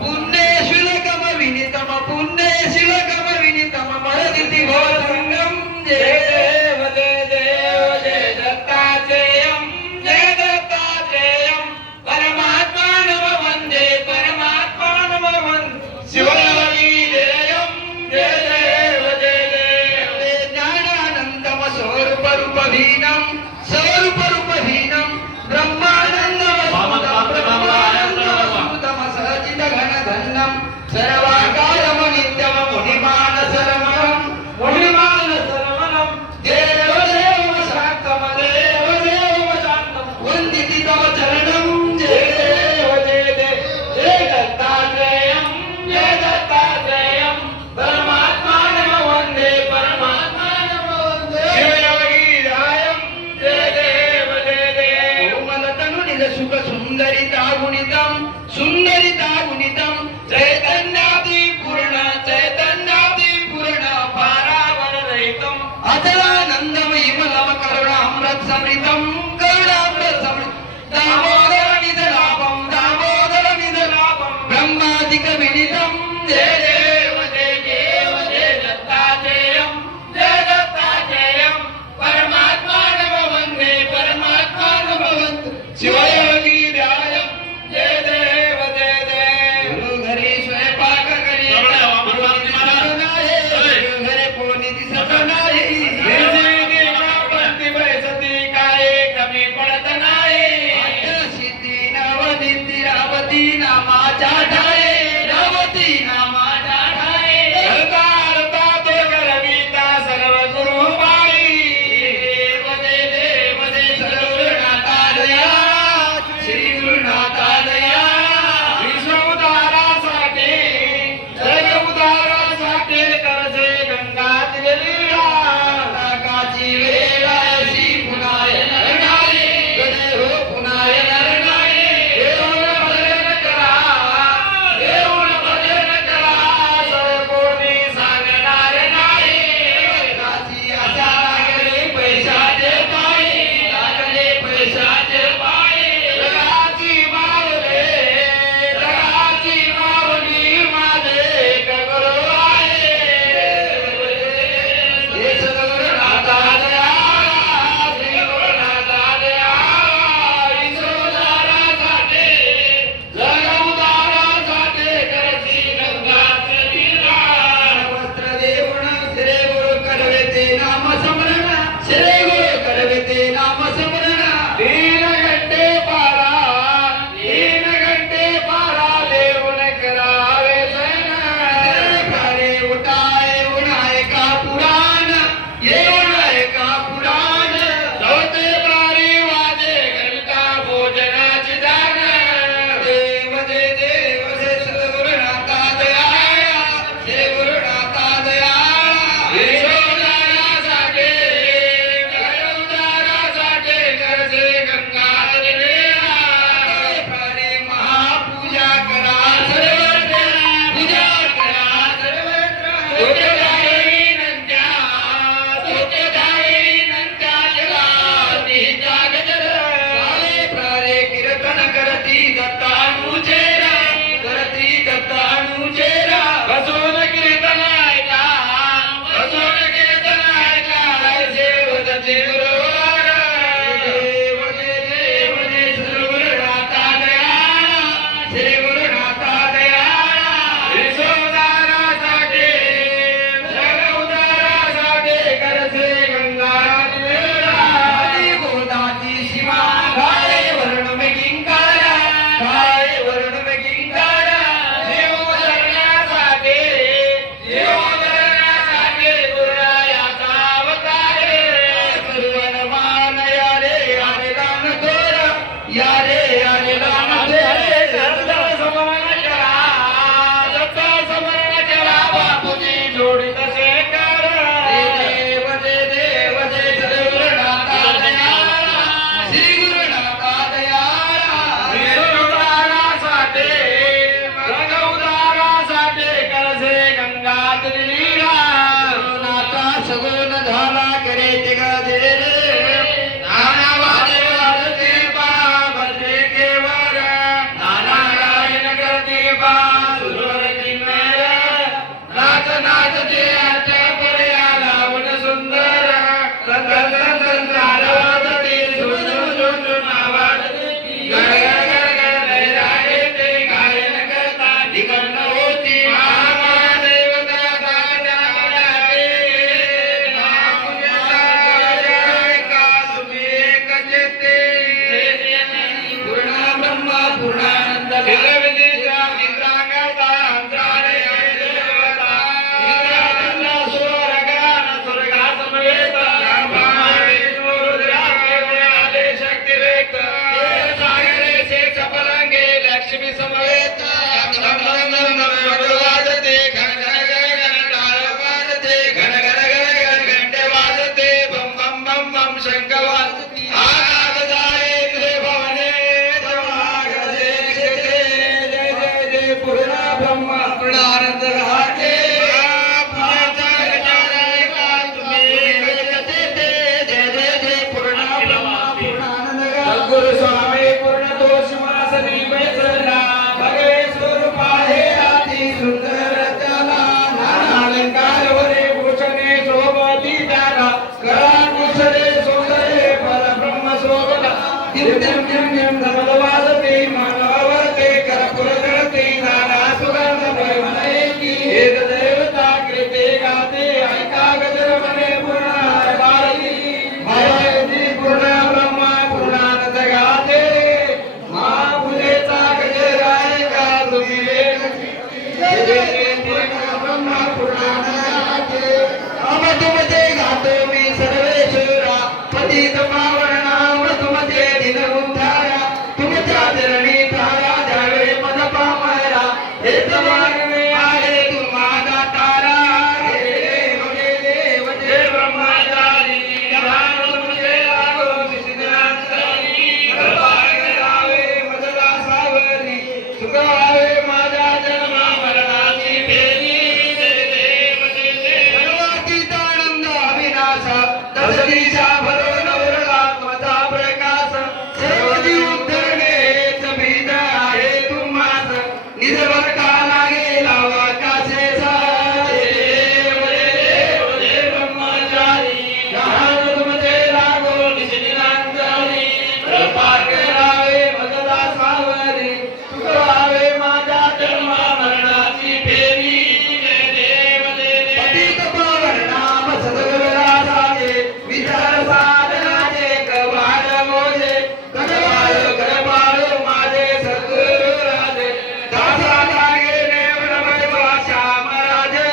पुण्यशीलकम विनितम पुण्यशीलकम विनितम मरदिति भवसंगम जय देव जय देव जय दत्तात्रेयं जय दत्तात्रेयं परमात्मा नमः वन्दे परमात्मा नमः वन्दे शिवयोगीदेयं जय देव जय देव ज्ञानानन्दम स्वरूपरूपहीनं स्वरूपरूपहीनं ब्रह्मानन्दम सचित घनधन्नं सर्वाकारम नित्यम मुनिमानसरमणं मुनिमानसरमणं देव देव शान्तम वन्दिति तव चरणं जय देव जय देव जय दत्तात्रेयं परमात्मा नमः वन्दे परमात्मा नमः वन्दे शिवयोगीरायं जय देव कोमलतनु निज सुख सुन्दरिता गुणितं चैतन्यादि पूर्ण पारावररहितं अचलानन्दमयी मलम करुणामृत समृतं दामोदर निधलाभं ब्रह्मादिक विनितं जय देव जय देव जय दत्तात्रेयं परमात्मा नमः वन्दे परमात्मा नमः वन्दे शिवयोगीरायं जय देव जय देव गुरु घरी स्वयंपाक करी घरे पोनी दिसत नाही पंक्ती बैसती काय तुमचे गातो मी सर्वेश्वरा पतित पावन नाम तुमचे दिन उद्धारा तुमच्या चरणी तारा द्यावे मन पामरा हेच मागणे आहे तुम्हाला तारा हे देव जय ब्रह्मचारी ध्यान तुमचे लागो निशिद्रांतरी कृपावे मदला सावरी सुखावे माझ्या जन्मा मरणाची फेरी सर्वातीतानंद अविनाशा दशदिशा भरून उरला तुमचा प्रकाश सर्व जीव उद्धरणे हेच बीज आहे तुम्हास निजवर का लागेल आकाशेचा देव जय ब्रह्मचारी ध्यान तुमचे लागो निशिदिनांतरी कृपा करावे मदला सावरी सुखावे माझ्या जन्म मरणाची फेरी पतित पावन नाम सद्गुरुदासाचे विचार साधनाचे कवाड मोजे गरबाळ माझे सद्गुरु राजे दासा लागे नेवनमय श्याम राजे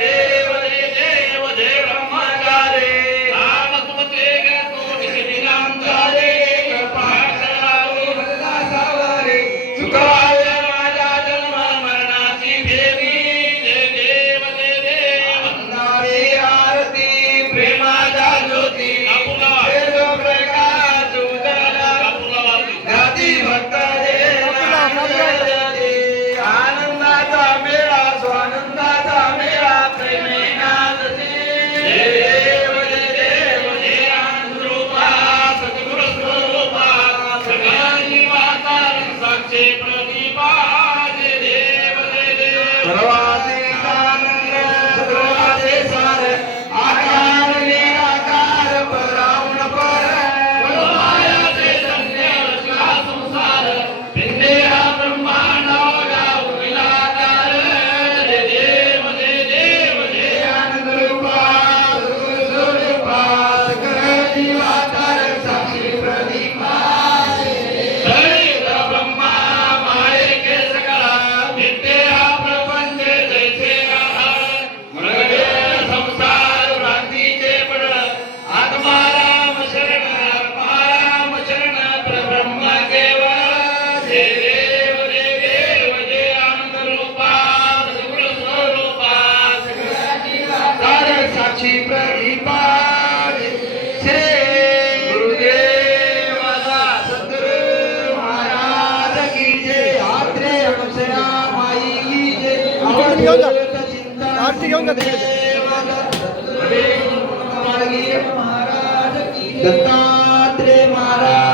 देव जय ब्रह्मचारी नाम तुमचे गातो निशिदिनांतरी कृपा करावे मदला सावरी सुखावे माझ्या जन्म मरणाची फेरी अंधारी आरती प्रेमाचा ज्योती तेज प्रकाश उजळला गाती भक्त आनंदाचा मेळा स्वानंदाचा मेळा प्रेमे नाचते देव जय आनंदरूपा सद्गुरु स्वरूपा सगळ्यांनी माता साक्षी प्रदीपा देव सर्वाचे आनंद सर्वाचे सार आकार निराकार परावण पर मायाचे धन्य रचला संसार भिंदे हा ब्रह्मांड गाव विलाकार देव जय आनंद रूपा सद्गुरु स्वरूपा सकळ जीवाकार साक्षी प्रदीपा हरित ब्रह्मा माये के सकळा भिंदे हा प्रपंच जैसे मृगे संसार भ्रांतीचे पड आत्माराम शरण परब्रह्म केवळ देव जय आनंद रूपा सद्गुरु स्वरूपा सार साक्षी प्रदीपा श्री गुरुदेव सद्गुरु महाराज की जय आत्रे अक्षया माई की जय घेऊन जा. आरती घेऊन जा तिकडे. दत्तात्रेय महाराज